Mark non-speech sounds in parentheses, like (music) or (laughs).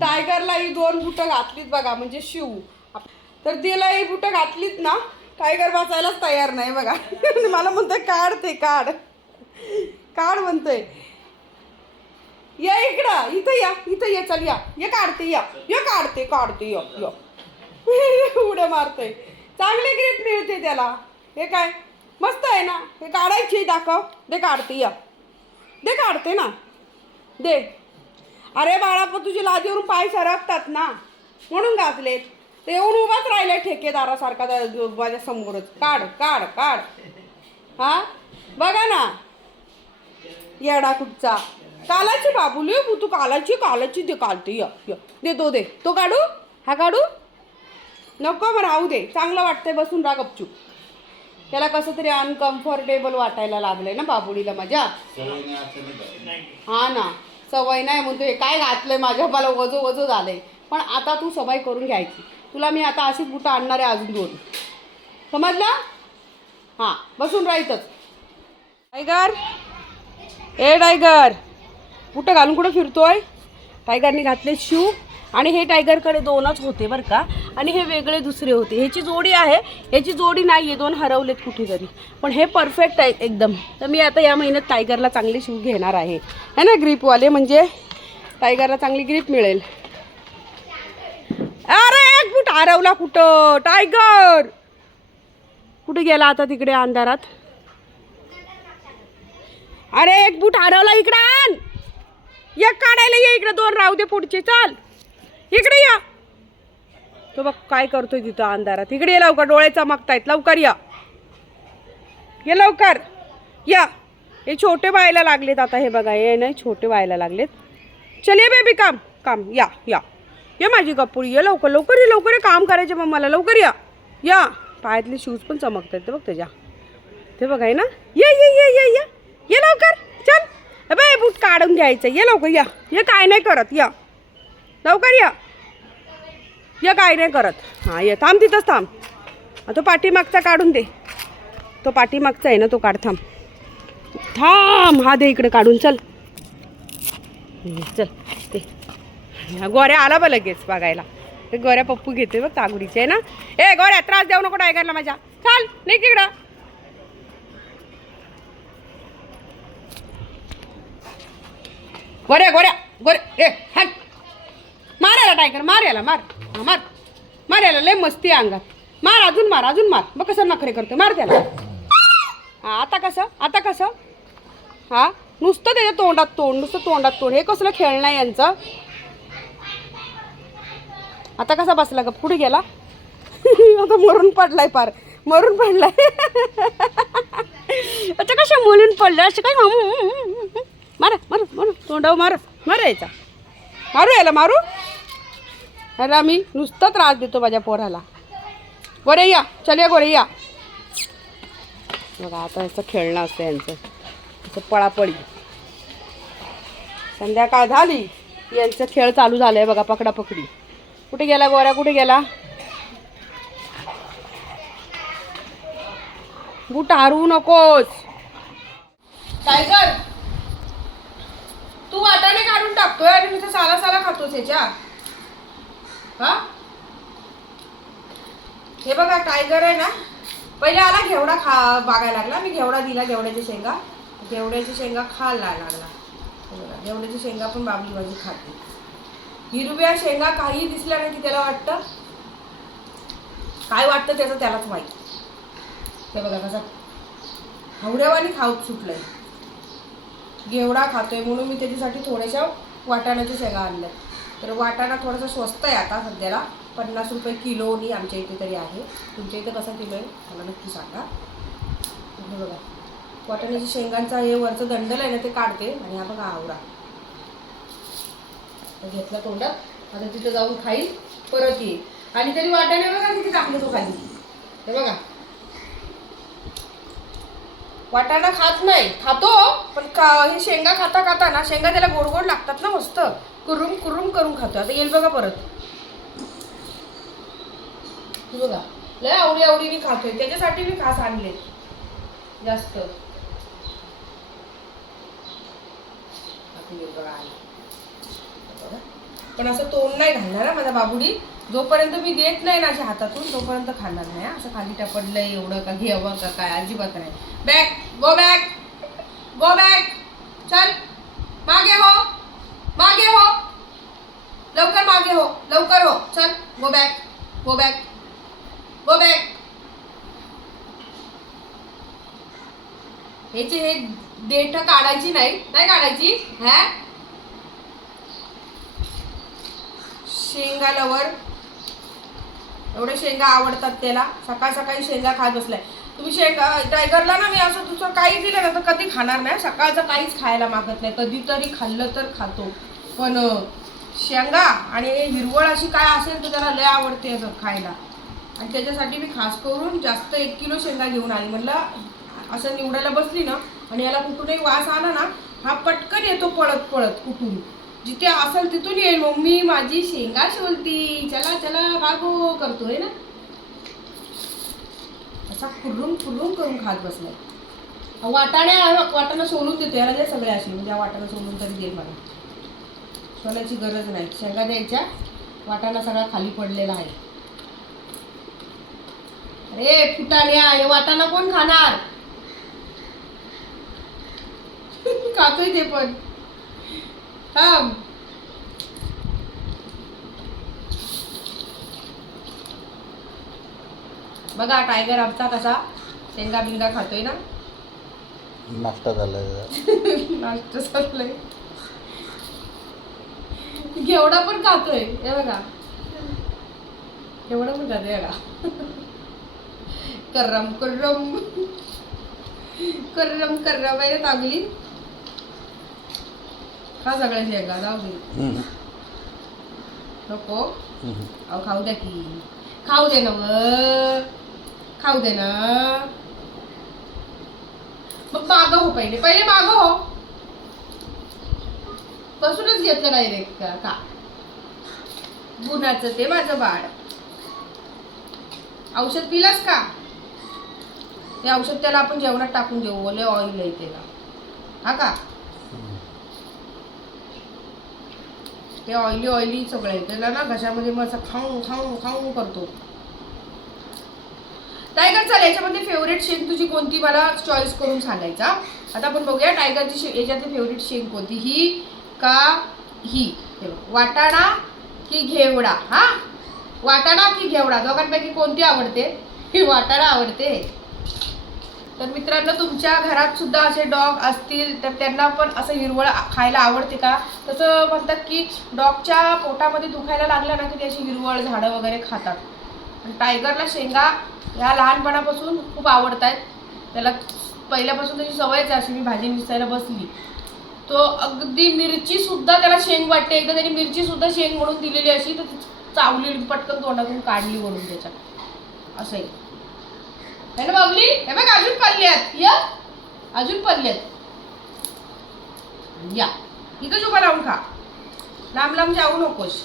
टायगरला ही दोन बुटं घातलीत बघा म्हणजे शिव. तर तिला ही बुटं घातलीत ना टायगर वाचायलाच तयार नाही बघा. (laughs) मला म्हणतोय काढ ते काढ. काढ म्हणतोय. या इकडं इथं या इथं ये चल या. ये काढते या. ये काढते काढते य य. (laughs) उड्या मारतोय. चांगली ग्रीप मिळते त्याला. हे काय? मस्त आहे ना? हे काढायची दाखव. दे काढते या. दे काढते ना. दे. अरे बाळा पण तुझी लादीवरून पाय सरकतात ना. म्हणून घातलेत ते येऊन उभाच राहिले ठेकेदारासारखा माझ्या समोरच. काढ काढ काढ. हा? बघा ना. येडा कुठचा? कालाची बाबुली तू कालाची कालाची दे कालते. य य. दे तो दे. तो काढू? हा काढू? नको मग राहू दे. चांगलं वाटतंय बसून राहा गपचूप. त्याला कसं तरी अनकम्फर्टेबल वाटायला लागलंय ना बाबुडीला माझ्या हा ना. सवय नाही म्हणतो हे काय घातलं आहे माझ्या? मला वजो वजो आहे पण आता तू सवय करून घ्यायची. तुला मी आता अशीच बुटं आणणार आहे अजून दोन. समजलं? हां बसून राहितच. टायगर? ए टायगर. कुठं घालून कुठं फिरतोय? टायगरने घातले शू आणि हे टायगरकडे दोनच होते बरं का. आणि हे वेगळे दुसरे होते. ह्याची जोडी आहे. ह्याची जोडी नाही आहे दोन हरवलेत कुठेतरी. पण हे परफेक्ट आहे एकदम. तर मी आता या महिन्यात टायगरला चांगले शिव घेणार आहे. है ना ग्रीपवाले? म्हणजे टायगरला चांगली ग्रीप मिळेल. अरे एक फूट हरवला कुठं? टायगर! कुठे गेला आता तिकडे अंधारात? अरे एक बूट हरवला इकडे आण! एक काढायला ये इकडे. दोन राहू दे पुढचे. चाल. इकडे या. तो बघ काय करतोय तिथं अंधारात. इकडे ये लवकर डोळे मागतायत लवकर या. ये लवकर. या. हे छोटे व्हायला लागलेत आता हे बघा हे नाही छोटे व्हायला लागलेत. चल ये बेबी काम काम. या या. ये माझी कपूर ये लवकर लवकर ये लवकर ये काम करायचे मग मला लवकर या. या. पायातले शूज पण चमकतात ते बघ त्याच्या. ते बघा आहे ना. ये ये ये ये ये. ये लवकर. चल. अबे बूट काढून घ्यायचं. ये लवकर या. ये काय नाही करत या. लवकर या. या काय नाही करत. हां ये. थांब तिथंच थांब. तो पाठीमागचा काढून दे. तो पाठीमागचा आहे ना तो काढ थांब. थांब हा दे इकडे काढून चल. चल ते गोऱ्या आला बा लगेच बघायला. ते गोऱ्या पप्पू घेते बघ तागुडीचे आहे ना. ए गोऱ्या त्रास देऊ नको टायगरला माझ्या. चाल नाही तिकडं गोऱ्या गोऱ्या गोऱ्या. ए हट. याला टायगर मार याला मार. हा मार. मार याला लय मस्ती आहे अंगात. मार अजून मार अजून मार. मग कसं नखरे करतो मार त्याला. हा आता कसं? आता कसं? हा नुसतं त्याच्या तोंडात तोंड नुसतं तोंडात तोंड. हे कसलं खेळणं आहे यांचं? आता कसा बसला ग? कुठे गेला? (laughs) आता मरून पडलाय पार. मरून पडलाय. (laughs) आता कशा मुलीन पडल्या असे काय? मार मार मार. तोंडावर मार. मारायचा. मारू याला मारू? ह्याला मी नुसता त्रास देतो माझ्या पोराला. गोरे या चल या गोरे या बघा आता याचं खेळणं असतं यांचं. असं पळापळी. संध्याकाळ झाली. यांचं खेळ चालू झालंय बघा पकडापकडी. कुठे गेला गोऱ्या? कुठे गेला? बूट हारू नकोस. टायगर तू वाटाणे काढून टाकतोय आणि मी तर साला साला खातोस ह्याच्या हा? हे बघा टायगर आहे ना? पहिले आला घेवडा खा बागायला लागला. मी घेवडा दिला घेवड्याच्या शेंगा. घेवड्याच्या शेंगा खायला लागला. हे घेवड्याची शेंगा पण बाबली भाजी खाते. हिरव्या शेंगा काही दिसल्या नाही की त्याला वाटतं? काय वाटतं त्याचं त्यालाच माहीत. ते बघा कसा हवड्यावानी खाऊत सुटलंय. घेवडा खातोय म्हणून मी त्याच्यासाठी थोड्याशा वाटाण्याच्या शेंगा आणल्या तर वाटाणा थोडासा स्वस्त आहे आता सध्याला. पन्नास रुपये किलोनी आमच्या इथे तरी आहे. तुमच्या इथे कसा किलो आहे? मला नक्की सांगा. बघा. वाटाण्याच्या शेंगांचा हे वरचं दंडल आहे ना ते काढते आणि हा बघा आवडा घेतला तोंडात. आता तिथं जाऊन खाईल परत येईल. आणि तरी वाटाणे बघा तिथे टाकले तो खाली. हे बघा. वाटाणा खात नाही. खातो पण का हे शेंगा खाता खाता ना शेंगा त्याला गोड गोड लागतात ना मस्त. कुरुम कुरुम करून खातो आता येईल बघा परत. बघा. लय आवडी आवडीने खातोय. त्याच्यासाठी मी खास आणले. जास्त. पण असं तोंड नाही घालणार ना माझा बाबुडी. जोपर्यंत मी देत नाही ना अशा हातातून तोपर्यंत खाणार नाही असं खाली टपडलंय एवढं का घ्यावं का काय अजिबात नाही. Back go back go back चल. मागे हो मागे हो लवकर मागे हो लवकर हो. चल go back go back go back ह्याचे हे देठ काढायची नाही. नाही काढायची? हा? शेंगा लवर एवढे शेंगा आवडतात त्याला. सकाळ सकाळी शेंगा खात बसलाय. तुम्ही शेंगा टायगरला ना मी असं दुसरं काही दिलं ना तर कधी खाणार नाही. सकाळचं काहीच खायला मागत नाही. कधीतरी खाल्लं तर खातो. पण शेंगा आणि हिरवळ अशी काय असेल तर त्याला लय आवडते असं खायला. आणि त्याच्यासाठी मी खास करून जास्त एक किलो शेंगा घेऊन आली. म्हटलं असं निवडायला बसली ना आणि याला कुठूनही वास आला ना हा पटकन येतो पळत पळत कुठून. जिथे असेल तिथून येईल. मम्मी माझी शेंगा शोलती. चला चला बागो करतोय ना. असा कुर्रुम कुर्रुम करून खात बसलाय. वाटाण्या वाटाणा सोलून देतो. याला दे सगळे असे. म्हणजे वाटाणा सोलून तरी देईल मला. सोलायची गरज नाही. शेंगा द्यायच्या वाटाणा सगळा खाली पडलेला आहे. अरे फुटाण्या हे वाटाणा कोण खाणार? (laughs) खातोय ते पण. थांब. बघा टायगर आमचा कसा शेंगा बिंगा खातोय ना? नाश्ता झाला (laughs) नाश्ता संपलंय घेवडा पण खातोय. हे बघा. घेवडा पण खातोय बघा. कर्रम कर्रम कर्रम कर्रम आहे ना चांगली खा सगळ्या शेंगा जाऊ दे. नको. अहो खाऊ द्या की. खाऊ दे ना खाऊ दे ना. मग माग हो पहिले. पहिले माग हो. कसूनच घेतलं डायरेक्ट का? का? गुणाचं ते माझं बाळ. औषध पिलास का? ते औषध त्याला आपण जेवणात टाकून देऊ ओले ऑइल आहे त्याला. हा का? ते ऑइली ऑइली सगळं आहे. त्याला ना घशामध्ये मग असं खाऊ खाऊ खाऊ करतो. टायगर चालेल याच्यामध्ये फेवरेट शेंग तुझी कोणती? मला चॉईस करून सांगायचा आता आपण बघूया टायगरची शे याच्यातली फेवरेट शेंग कोणती? ही का ही? वाटाणा की घेवडा? हा? वाटाणा की घेवडा? दोघांपैकी कोणती आवडते? ही वाटाणा आवडते. तर मित्रांनो तुमच्या घरात सुद्धा असे डॉग असतील तर त्यांना पण असं हिरवळ खायला आवडते का? तसं म्हणतात की डॉगच्या पोटामध्ये दुखायला लागलं ना की त्याची हिरवळ झाडं वगैरे खातात. टायगरला शेंगा ह्या लहानपणापासून खूप आवडत आहेत त्याला पहिल्यापासून त्याची सवयच आहे अशी मी भाजी निसायला बसली. तो अगदी मिरची सुद्धा त्याला शेंग वाटते. एकदा त्याने मिरची सुद्धा शेंग म्हणून दिलेली अशी तर ती चावलेली पटकन तोंडातून काढली म्हणून त्याच्या असं आहे ना बाबली? हे बघ अजून पडल्यात या. अजून पडल्यात या. इथं उभा लावून खा. लांब लांब जाऊ नकोस.